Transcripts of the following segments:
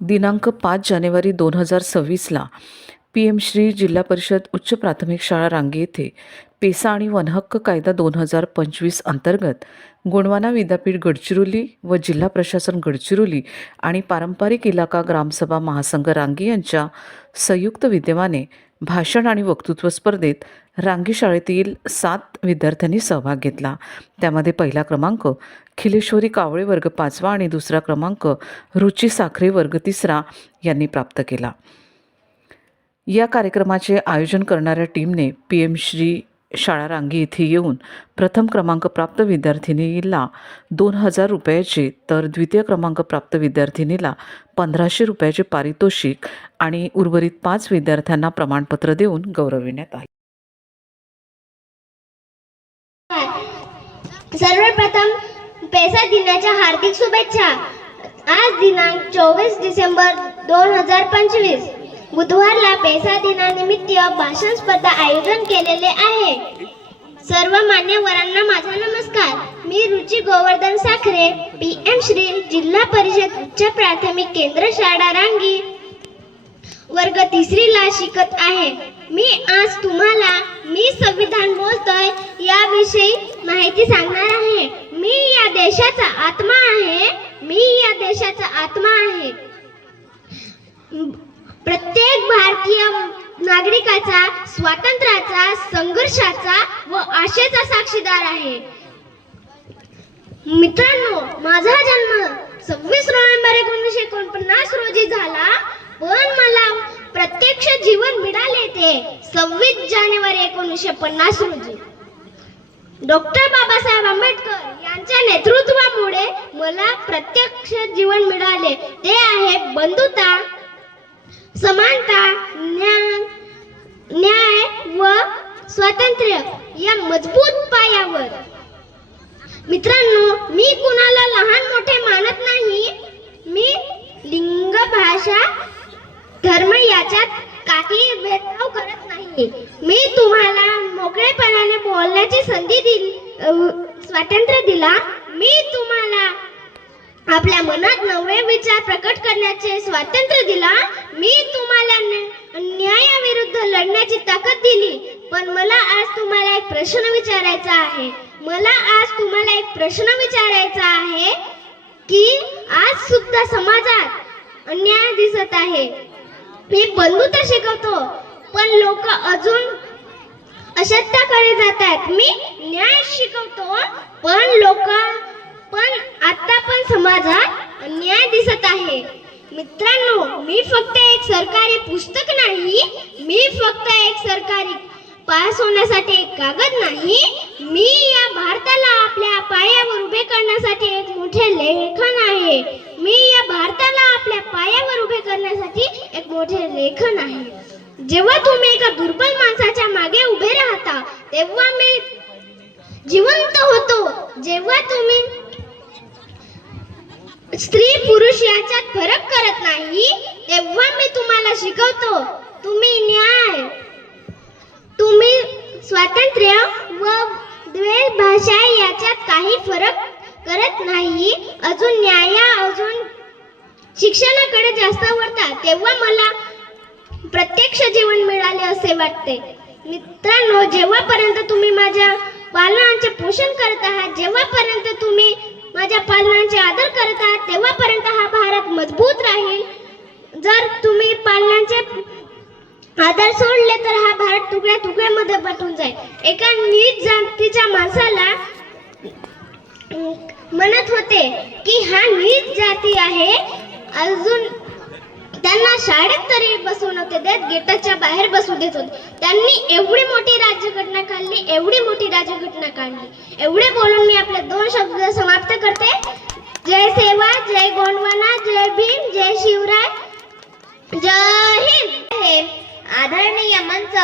दिनांक पाच जानेवारी दोन हजार सव्वीसला पी एम श्री जिल्हा परिषद उच्च प्राथमिक शाळा रांगी येथे पेसा आणि वनहक्क कायदा दोन हजार पंचवीस अंतर्गत गोंडवाना विद्यापीठ गडचिरोली व जिल्हा प्रशासन गडचिरोली आणि पारंपरिक इलाका ग्रामसभा महासंघ रांगी यांच्या संयुक्त विद्यमाने भाषण आणि वक्तृत्व स्पर्धेत रांगी शाळेतील सात विद्यार्थ्यांनी सहभाग घेतला. त्यामध्ये पहिला क्रमांक खिलेश्वरी कावळे वर्ग पाचवा आणि दुसरा क्रमांक रुची साखरे वर्ग तिसरा यांनी प्राप्त केला. या कार्यक्रमाचे आयोजन करणाऱ्या टीमने पी एम श्री शाळा रांगी येथे येऊन प्रथम क्रमांक प्राप्त विद्यार्थिनीला दोन हजार रुपयाचे तर द्वितीय क्रमांक प्राप्त विद्यार्थिनीला पंधराशे रुपयाचे पारितोषिक आणि उर्वरित पाच विद्यार्थ्यांना प्रमाणपत्र देऊन गौरविण्यात आले. सर्वप्रथम पेसा दिनाच्या हार्दिक शुभेच्छा. आज दिनांक चोवीस डिसेंबर दोन हजार पंचवीस. बुधवारला पेसा दिनानिमित्त भाषण स्पर्धा आयोजन केलेले आहे. सर्व मान्यवरांना माझा नमस्कार. मी रुची गोवर्धन साखरे पी एम श्री जिल्हा परिषद उच्च प्राथमिक केंद्र शाळा रांगी. वर्ग तिसरीला शिकत आहे. मी आज तुम्हाला मी संविधान बोलतोय याविषयी माहिती सांगणार आहे. मी या देशाचा आत्मा आहे. मी या देशाचा आत्मा आहे. प्रत्येक भारतीय नागरिकाचा स्वातंत्र्याचा संघर्षाचा व आशेचा साक्षीदार आहे. मित्रांनो माझा जन्म सव्वीस नोव्हेंबर एकोणीसशे एकोणपन्नास रोजी झाला. पण मला प्रत्यक्ष जीवन मिळाले ते सव्वीस जानेवारी एकोणीसशे पन्नास रोजी. डॉक्टर बाबासाहेब आंबेडकर यांच्या नेतृत्वामुळे मला प्रत्यक्ष जीवन मिळाले. ते आहे बंधुता समानता ज्ञान न्याय व स्वातंत्र्य या मजबूत पायावर. मित्रांनो मी कुणाला लहान मोठे मानत नाही. मी लिंग भाषा धर्म याच्यात काही भेदभाव करत नाही मी तुम्हाला मोकळेपणाने बोलण्याची संधी दिली स्वातंत्र्य दिला. मी तुम्हाला आपल्या मनात नवे विचार प्रकट करण्याचे स्वातंत्र्य दिला. मी तुम्हाला न्यायाविरुद्ध लढण्याची ताकद दिली. पण मला आज तुम्हाला एक प्रश्न विचारायचा आहे. मला आज तुम्हाला एक प्रश्न विचारायचा आहे की आज सुद्धा समाजात अन्याय दिसत आहे. मी बंधुता शिकवतो. पण लोक अजून अशक्ताकडे आहेत. मी न्याय शिकवतो पण लोक पण आता पण समाजात अन्याय दिसत आहे. मित्रांनो मी फक्त एक सरकारी पुस्तक नाही मी फक्त एक सरकारी पास होण्यासाठी एक कागद नाही मी या भारताला आपल्या पायावर उभे करण्यासाठी एक मोठे लेखन आहे. मी या भारताला आपल्या पायावर उभे करण्यासाठी एक मोठे लेखन आहे. जेव्हा तुम्ही एका दुर्बल माणसाच्या मागे उभे राहता तेव्हा मी जिवंत होतो. जेव्हा तुम्ही स्त्री पुरुष याच्यात फरक करत नाही तेव्हा मी तुम्हाला शिकवतो तुम्ही न्याय. तुम्ही स्वातंत्र्य व द्वेष भाषा याच्यात काही फरक करत नाही अजून न्याय अजून शिक्षणाकडे जास्त वळता. तेव्हा मला प्रत्यक्ष जीवन मिळाले असे वाटते. मित्रांनो जेव्हापर्यंत तुम्ही माझ्या पालनांचे पोषण करत आहात जेव्हापर्यंत तुम्ही माझ्या पालनांचे आदर करत आहात तेव्हापर्यंत हा भारत मजबूत राहील. जर तुम्ही पालनांचे आदर सोडले तर हा भारत तुकड्या तुकड्यामध्ये बटून जाईल. एका नीच जातीच्या माणसाला म्हणत होते की हा नीच जाती आहे. अजून त्यांना शाळेत तरी बसू नव्हते देत गेटाच्या बाहेर बसू देत होते. त्यांनी एवढी मोठी राज्यघटना काढली एवढी मोठी राज्यघटना काढली. एवढे बोलून मी आपले दोन शब्द समाप्त करते. जय सेवा जय गोंडवाना जय भीम जय शिवराय. जय हिंद. हे आदरणीय मंच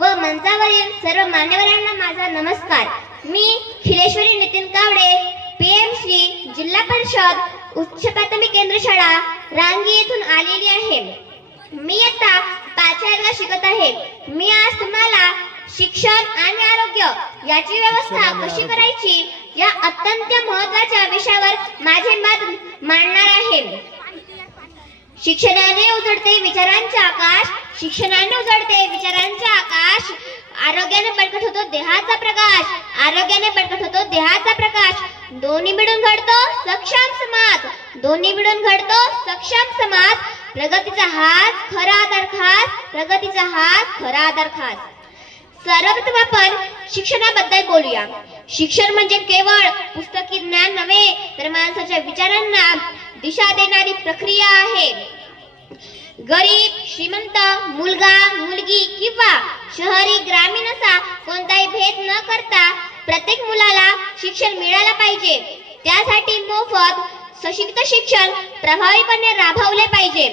व मंचावरील सर्व मान्यवरांना माझा नमस्कार. मी खिलेश्वरी नितीन कावडे पी एम श्री जिल्हा परिषद उच्च प्राथमिक केंद्र शाळा रांगी येथून आलेली आहे. मी आता पाचव्याला शिकत आहे. मी आज तुम्हाला शिक्षण आणि आरोग्य याची व्यवस्था कशी करायची या अत्यंत महत्त्वाच्या विषयावर माझे मत मांडणार आहे. शिक्षणाने उजळते विचारांचे आकाश शिक्षणाने उजळते विचारांचे आकाश. आरोग्याने बळकट होतो देहाचा प्रकाश. आरोग्याने बळकट होतो देहाचा प्रकाश. दोन्ही मिळून घडतो सक्षम समाज. दोन्ही मिळून घडतो सक्षम समाज. प्रगतीचा हात खरा दरखास प्रगतीचा हात खरा दरखास सर्वप्रथम आपण शिक्षणाबद्दल बोलूया. शिक्षण म्हणजे केवळ पुस्तकी ज्ञान नव्हे तर माणसाच्या विचारांना दिशा देणारी प्रक्रिया आहे. गरीब श्रीमंत मुलगा मुलगी किंवा शहरी ग्रामीण असा कोणताही भेद न करता प्रत्येक मुलाला शिक्षण मिळायला पाहिजे. त्यासाठी मोफत सशक्त शिक्षण प्रभावीपणे राबवले पाहिजे.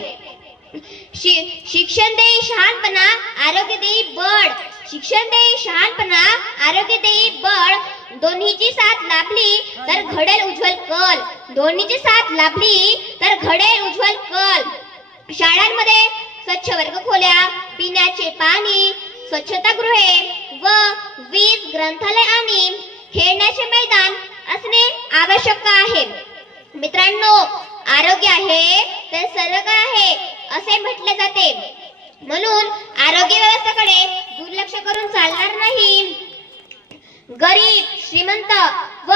शि- शिक्षण देई शहाणपणा आरोग्य देई बळ. शिक्षण देई शहाणपणा आरोग्य देई बळ. दोन्हीची साथ लाभली तर घडेल उज्ज्वल कल. दोन्हीची साथ लाभली तर घडेल उज्ज्वल कल. शाळांमध्ये स्वच्छ वर्गखोल्या पिण्याचे पाणी स्वच्छतागृहे व वीज ग्रंथालय आणि खेळण्याचे मैदान असणे आवश्यक आहे. मित्रांनो आरोग्य आहे तर सर्व आहे असे म्हटले जाते. म्हणून आरोग्य व्यवस्थेकडे दुर्लक्ष करून चालणार नाही. गरीब श्रीमंत व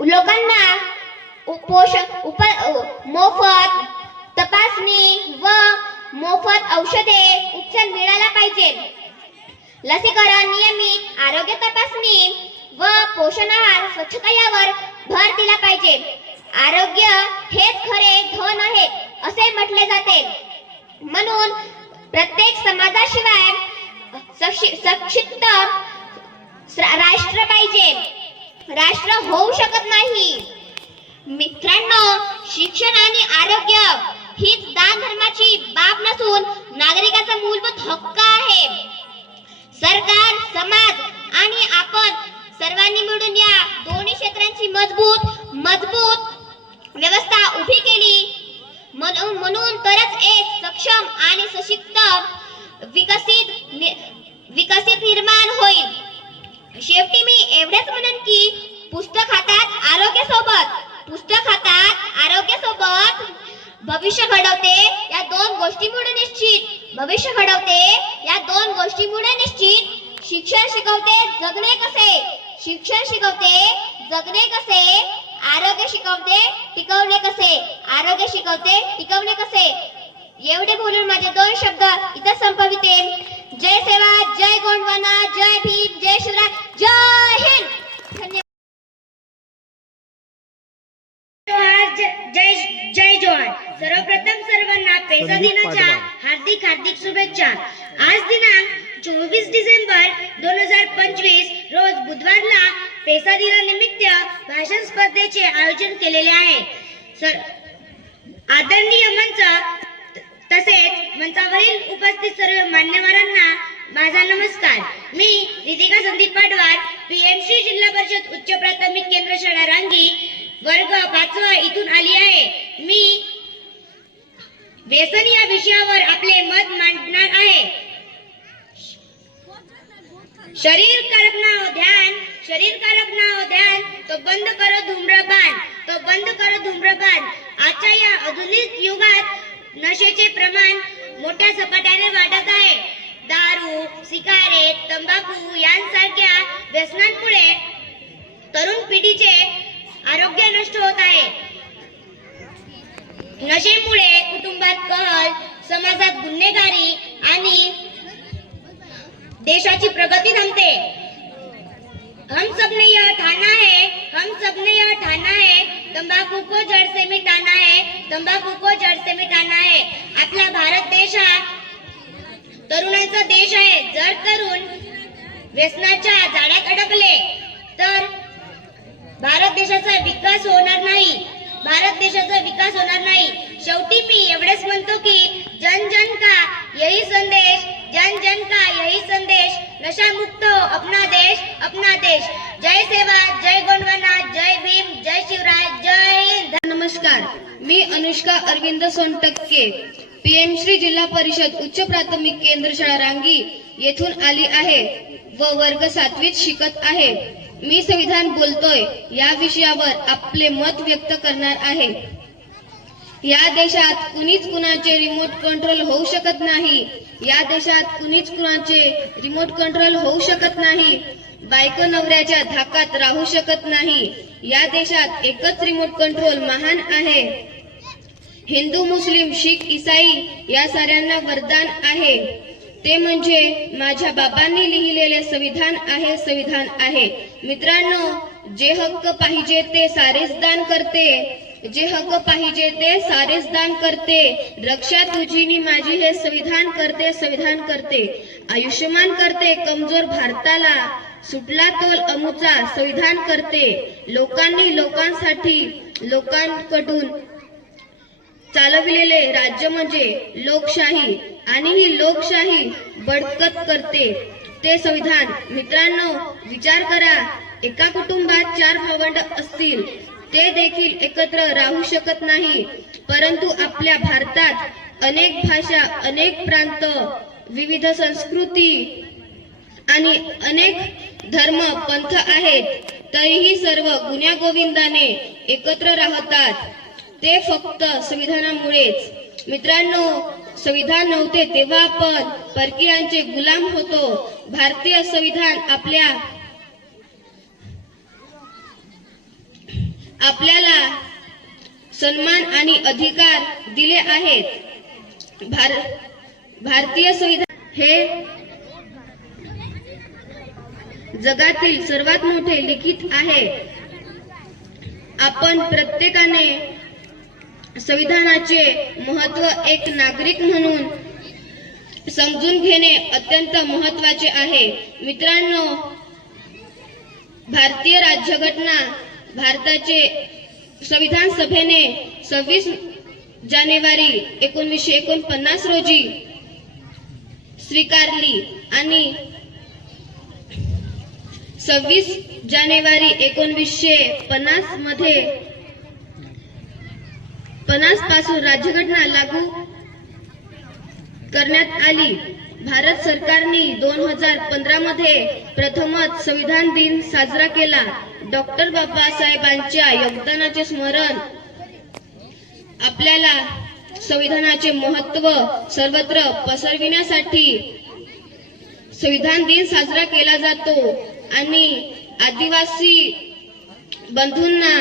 लोकांना पोषण उप मोफत तपासणी व मोफत औषधे उपचार मिळायला पाहिजे. लसीकरण नियमित आरोग्य तपासणी व पोषण आहार स्वच्छता यावर भर दिला पाहिजे. आरोग्य हेच खरे धन आहे असे म्हटले जाते. म्हणून प्रत्येक समाजाशिवाय सक्षि- सक्षिप्त राष्ट्र पाहिजे. राष्ट्र होऊ शकत नाही. मित्रांनो शिक्षण आणि आरोग्य हीच दान धर्माची बाब नसून नागरिकाचा मूलभूत हक्क आहे. सरकार समाज आणि आपण सर्वांनी मिळून या दोन्ही क्षेत्रांची मजबूत मजबूत व्यवस्था उभी केली. म्हणून म्हणून तरच एक सक्षम आणि सशक्त विकसित विकसित निर्माण होईल. शेवटी मी एवढेच म्हणेन की पुस्तक हातात आरोग्य सोबत पुस्तक हातात भविष्य घडवते या दोन गोष्टीमुळे निश्चित. भविष्य घडवते या दोन गोष्टीमुळे निश्चित. शिक्षण शिकवते जगणे कसे? शिक्षण शिकवते जगणे कसे? आरोग्य शिकवते टिकवणे कसे? आरोग्य शिकवते टिकवणे कसे? एवढे बोलून माझे दोन शब्द इथं संपविते. जय सेवा जय गोंडवाना जय भीम जय शिवराय जय हिंद! जोहार, ज- जय जय जोहार सर्वप्रथम सर्वांना पेसा दिनाच्या. हार्दिक हार्दिक शुभेच्छा. आज दिनांक चोवीस डिसेंबर दोन हजार पंचवीस रोज बुधवारला पेसा दिनानिमित्त भाषण स्पर्धेचे आयोजन केलेले आहे. सर आदरणीय मंच तसेच मंचावरील उपस्थित सर्व मान्यवरांना माझा नमस्कार. मी रितिका संदीप पाटवार पीएमसी जिल्हा परिषद उच्च प्राथमिक केंद्र शाळा रांगी वर्ग पाचवा इथून आली आहे. मी व्यसन या विषयावर आपले मत मांडणार आहे. शरीर करपना हो ध्यान शरीर करपना हो ध्यान तो बंद करो धूम्रपान तो बंद करो धूम्रपान. आजच्या या आधुनिक युगात नशेचे प्रमाण मोठ्या झपाट्याने वाढत आहे. दारू सिगारेट तंबाखू यांसारख्या व्यसनांमुळे तरुण पिढीचे आरोग्य नष्ट होत आहे नशेमुळे कुटुंबात कहल समाजात गुन्हेगारी आणि देशाची प्रगती थांबते. हम सबने यह ठाना है हम सबने यह ठाना है तंबाखू को जड़ से मिटाना है तंबाखू को जड़ से मिटाना है. आपला भारत देश हा तरुणांचा देश आहे. जर तरुण व्यसनाच्या जाळ्यात अडकले तर भारत देशाचा विकास होणार नाही. भारत देशाचा विकास होणार नाही. शेवटी मी एवढेच म्हणतो की जन जन का यही संदेश जन जन का यही संदेश नशा मुक्त अपना देश अपना देश. जय सेवा जय गोंडवाना जय भीम जय शिवराय जय हिंद. नमस्कार मी अनुष्का अरविंद सोनटक्के. पीएम श्री जिल्हा परिषद उच्च प्राथमिक केंद्र शाळा रांगी येथून आली आहे व वर्ग सातवीत शिकत आहे. मी संविधान बोलतोय या विषयावर आपले मत व्यक्त करणार आहे. या देशात कुणीच कुणाचे रिमोट कंट्रोल होऊ शकत नाही. या देशात कुणीच कुणाचे रिमोट कंट्रोल होऊ शकत नाही. बायको नवऱ्याच्या धाकात राहू शकत नाही. या देशात एकच रिमोट कंट्रोल महान आहे. हिंदू मुस्लिम शीख इसाई या साऱ्यांना वरदान आहे. ते म्हणजे माझ्या बाबांनी लिहिलेले संविधान आहे संविधान आहे. मित्रांनो जे हक्क पाहिजे ते सारेच दान करते. जे हक्क पाहिजे ते सारेच दान करते. रक्षा तुझी माझी हे संविधान करते संविधान करते. आयुष्यमान करते कमजोर भारताला. सुटला तोल अमुचा संविधान करते. लोकांनी लोकांसाठी लोकांकडून चालविलेले राज्य म्हणजे लोकशाही आणि ही लोकशाही बडकत करते. ते संविधान मित्रांनो विचार करा. एका कुटुंबात चार भावंड असतील ते देखील एकत्र राहू शकत नाही. परंतु आपल्या भारतात अनेक भाषा अनेक प्रांत विविध संस्कृती आणि अनेक धर्म पंथ आहेत. तरीही सर्व गुन्ह्या गोविंदाने एकत्र राहतात. ते फक्त संविधानामुळेच. मित्रांनो संविधान नव्हते तेव्हा आपण परकीयांचे गुलाम होतो. भारतीय संविधान आपल्या आपल्याला सन्मान आणि अधिकार दिले आहेत. भार भारतीय संविधान हे जगातील सर्वात मोठे लिखित आहे. आपण प्रत्येकाने संविधानाचे महत्त्व एक नागरिक म्हणून समजून घेणे अत्यंत महत्त्वाचे आहे. मित्रांनो भारतीय राज्यघटना भारताचे संविधान सभेने सव्वीस जानेवारी एकोणीसशे एकोणपन्नास रोजी स्वीकारली आणि सव्वीस जानेवारी एकोणवीसशे पन्नासमध्ये पन्नासपासून राज्यघटना लागू करण्यात आली. भारत सरकारने दोन हजार पंधरा मध्ये प्रथमच संविधान दिन साजरा केला. डॉक्टर बाबासाहेबांच्या योगदानाचे स्मरण आपल्याला संविधानाचे महत्त्व सर्वत्र पसरविण्यासाठी संविधान दिन साजरा केला जातो आणि आदिवासी बंधूंना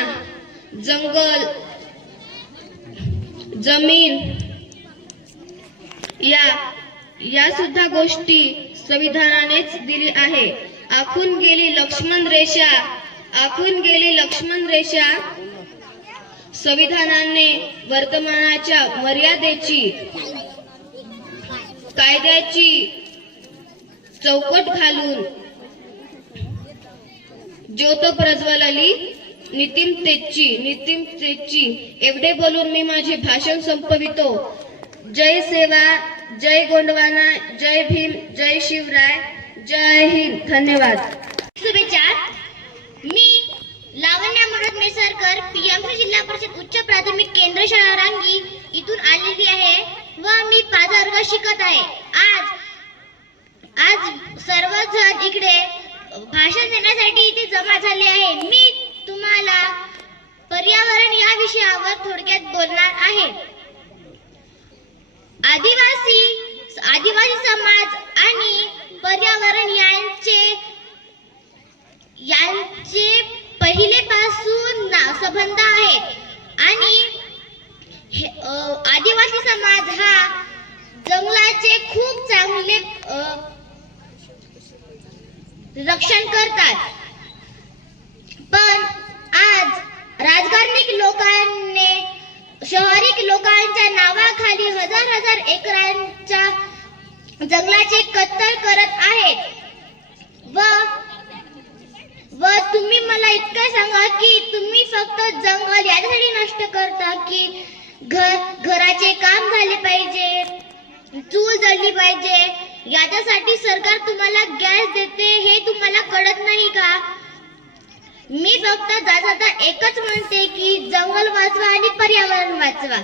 जंगल जमीन. या या सुद्धा गोष्टी संविधानानेच दिली आहे. आखून गेली लक्ष्मण रेषा आखून गेली लक्ष्मण रेषा. संविधानाने वर्तमानाच्या मर्यादेची कायद्याची चौकट घालून ज्योत प्रज्वलली. नितीन तेची नितीन तेची एवढे बोलून मी माझे भाषण संपवितो. जय सेवा जय गोंडवाना जय भीम जय शिवराय जय हिंद. धन्यवाद. शुभेच्छा. मी लावण्या मनोज मेसरकर पीएमसी जिल्हा परिषद उच्च प्राथमिक केंद्र शाळा रांगी इथून आलेली आहे व मी पाच वर्ग शिकत आहे. आज आज सर्वजण इकडे भाषण देण्यासाठी इथे जमा झाले आहे. मी तुम्हाला पर्यावरण या विषयावर थोडक्यात बोलणार आहे. आदिवासी आदिवासी समाज आणि पर्यावरण यांचे यांचे पहिलेपासून पासून संबंध आहे आणि आदिवासी समाज हा जंगलाचे खूप चांगले रक्षण करतात. पण आज राजकारणी लोकांनी शहरी लोकांच्या नावाखाली हजार हजार एकरांच्या जंगलाचे कत्तल करत आहेत. व व तुम्ही मला इतकं सांगा की तुम्ही फक्त जंगल यासाठी नष्ट करता की घर घराचे काम झाले पाहिजे चूल जळली पाहिजे. याच्यासाठी सरकार तुम्हाला गॅस देते हे तुम्हाला कळत नाही का? मी फक्त जाता एकच म्हणते की जंगल वाचवा आणि पर्यावरण वाचवा.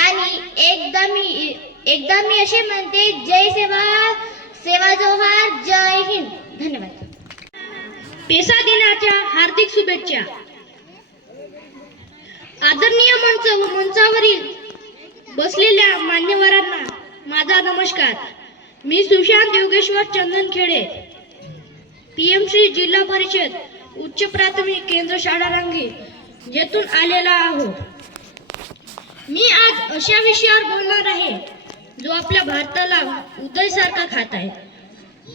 आणि एकदा मी एकदा मी असे म्हणते जय सेवा सेवा जोहार जय हिंद. धन्यवाद. पेसा दिनाच्या हार्दिक शुभेच्छा. आदरणीय मंच मंचावरील बसलेल्या मान्यवरांना माझा नमस्कार. मी सुशांत योगेश्वर चंदनखेडे पी एम श्री जिल्हा परिषद उच्च प्राथमिक केंद्र शाळा रांगी येथून आलेला आहोत मी आज अशा विषयावर बोलणार आहे जो आपल्या भारताला उदयसारखा खात आहे.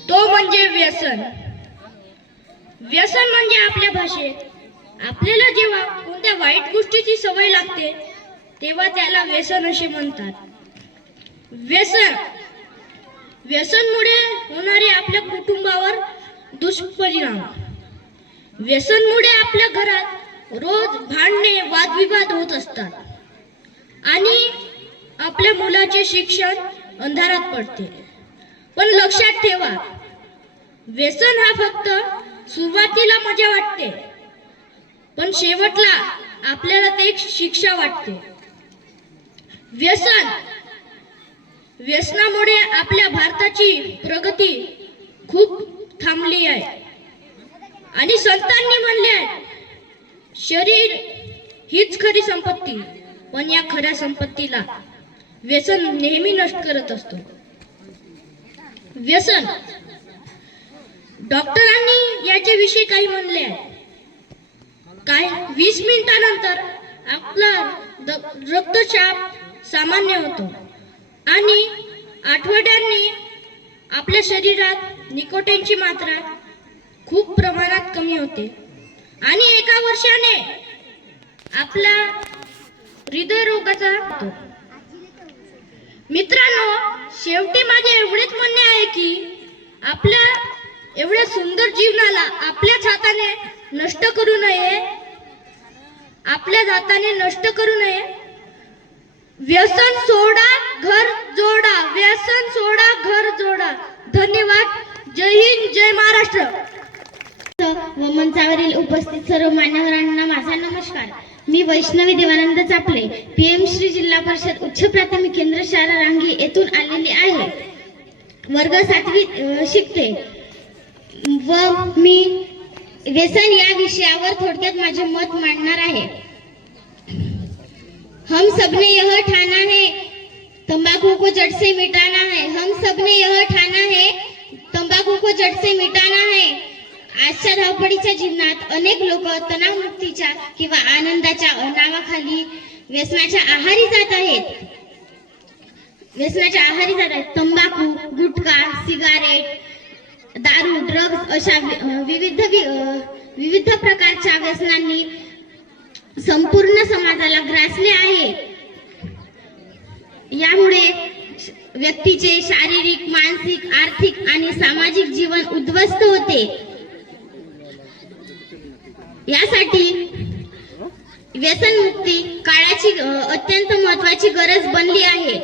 तो म्हणजे व्यसन. व्यसन म्हणजे आपल्या भाषेत आपल्याला जेव्हा कोणत्या वाईट गोष्टीची सवय लागते तेव्हा त्याला व्यसन असे म्हणतात. व्यसन. व्यसनमुळे होणारे आपल्या कुटुंबावर दुष्परिणाम. व्यसनमुळे आपल्या घरात रोज भांडणे वादविवाद होत असतात. आणि आपल्या मुलाचे शिक्षण अंधारात पडते. पण लक्षात ठेवा व्यसन हा फक्त सुरुवातीला मजा वाटते पण शेवटला आपल्याला ते शिक्षा वाटते. व्यसन व्यसनामुळे आपल्या भारताची प्रगती खूप थांबली आहे. आणि संतांनी म्हणले आहे शरीर हीच खरी संपत्ती पण या खऱ्या संपत्तीला व्यसन नेहमी नष्ट करत असतो. व्यसन. डॉक्टरांनी याच्याविषयी काही म्हणले आहे. काय वीस मिनिटानंतर आपला द- रक्तचाप सामान्य होतो. आणि आठवड्यांनी आपल्या शरीरात निकोटेनची मात्रा खूप प्रमाणात कमी होते. आणि एका वर्षाने आपला हृदयरोगाचा मित्रांनो शेवटी माझे एवढेच म्हणणे आहे की आपल्या एवढ्या सुंदर जीवनाला आपल्याच हाताने नष्ट करू नये. आपल्याच हाताने नष्ट करू नये. व्यसन सोडा घर जोडा. व्यसन सोडा घर जोडा. धन्यवाद. जय हिंद जय महाराष्ट्र. व मंचावरील उपस्थित सर्व मान्यवरांना माझा नमस्कार. मी वैष्णवी देवानंद चापले पीएम श्री जिल्हा परिषद उच्च प्राथमिक केंद्र शाळा रांगी येथून आलेली आहे. वर्ग सातवी शिकते. व मी व्यसन या विषयावर थोडक्यात माझे मत मांडणार आहे. हम सबने यह ठाना है तंबाकू को जड़ से मिटाना है. हम सबने यह ठाना है तंबाखू को जड़ से मिटाना है. आजच्या धावपळीच्या जीवनात अनेक लोक तणावमुक्तीच्या किंवा आनंदाच्या नावाखाली व्यसनाच्या आहारी जात आहेत. व्यसनाच्या आहारी जात आहेत. तंबाखू गुटखा सिगारेट दारू ड्रग्ज अशा विविध वि- विविध प्रकारच्या व्यसनांनी संपूर्ण समाजाला ग्रासले आहे. यामुळे व्यक्तीचे शारीरिक मानसिक आर्थिक आणि सामाजिक जीवन उद्ध्वस्त होते. यासाठी व्यसनमुक्ती काळाची अत्यंत महत्वाची गरज बनली आहे.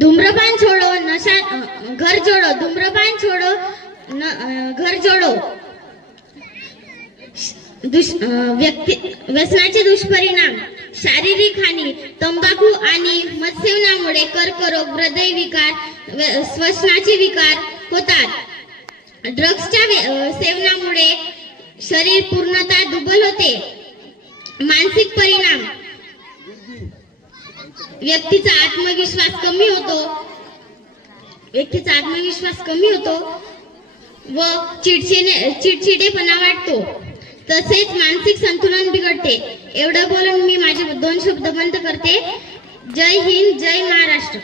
धूम्रपान छोडो नशा घर जोडो धूम्रपान छोडो न, घर जोडो. दुष व्यक्ती व्यसनाचे दुष्परिणाम शारीरिक हानी तंबाखू आणि मत्स्यवनामुळे कर्करोग हृदय विकार व- श्वसनाचे विकार होतात. ड्रग्सच्या सेवनामुळे शरीर पूर्णतः दुबल होते. मानसिक परिणाम. व्यक्तीचा आत्मविश्वास कमी होतो. व्यक्तीचा आत्मविश्वास कमी होतो व चिडचिडे चिडचिडेपणा वाटतो तसेच मानसिक संतुलन बिघडते. एवढं बोलून मी माझे दोन शब्द बंद करते. जय हिंद जय महाराष्ट्र.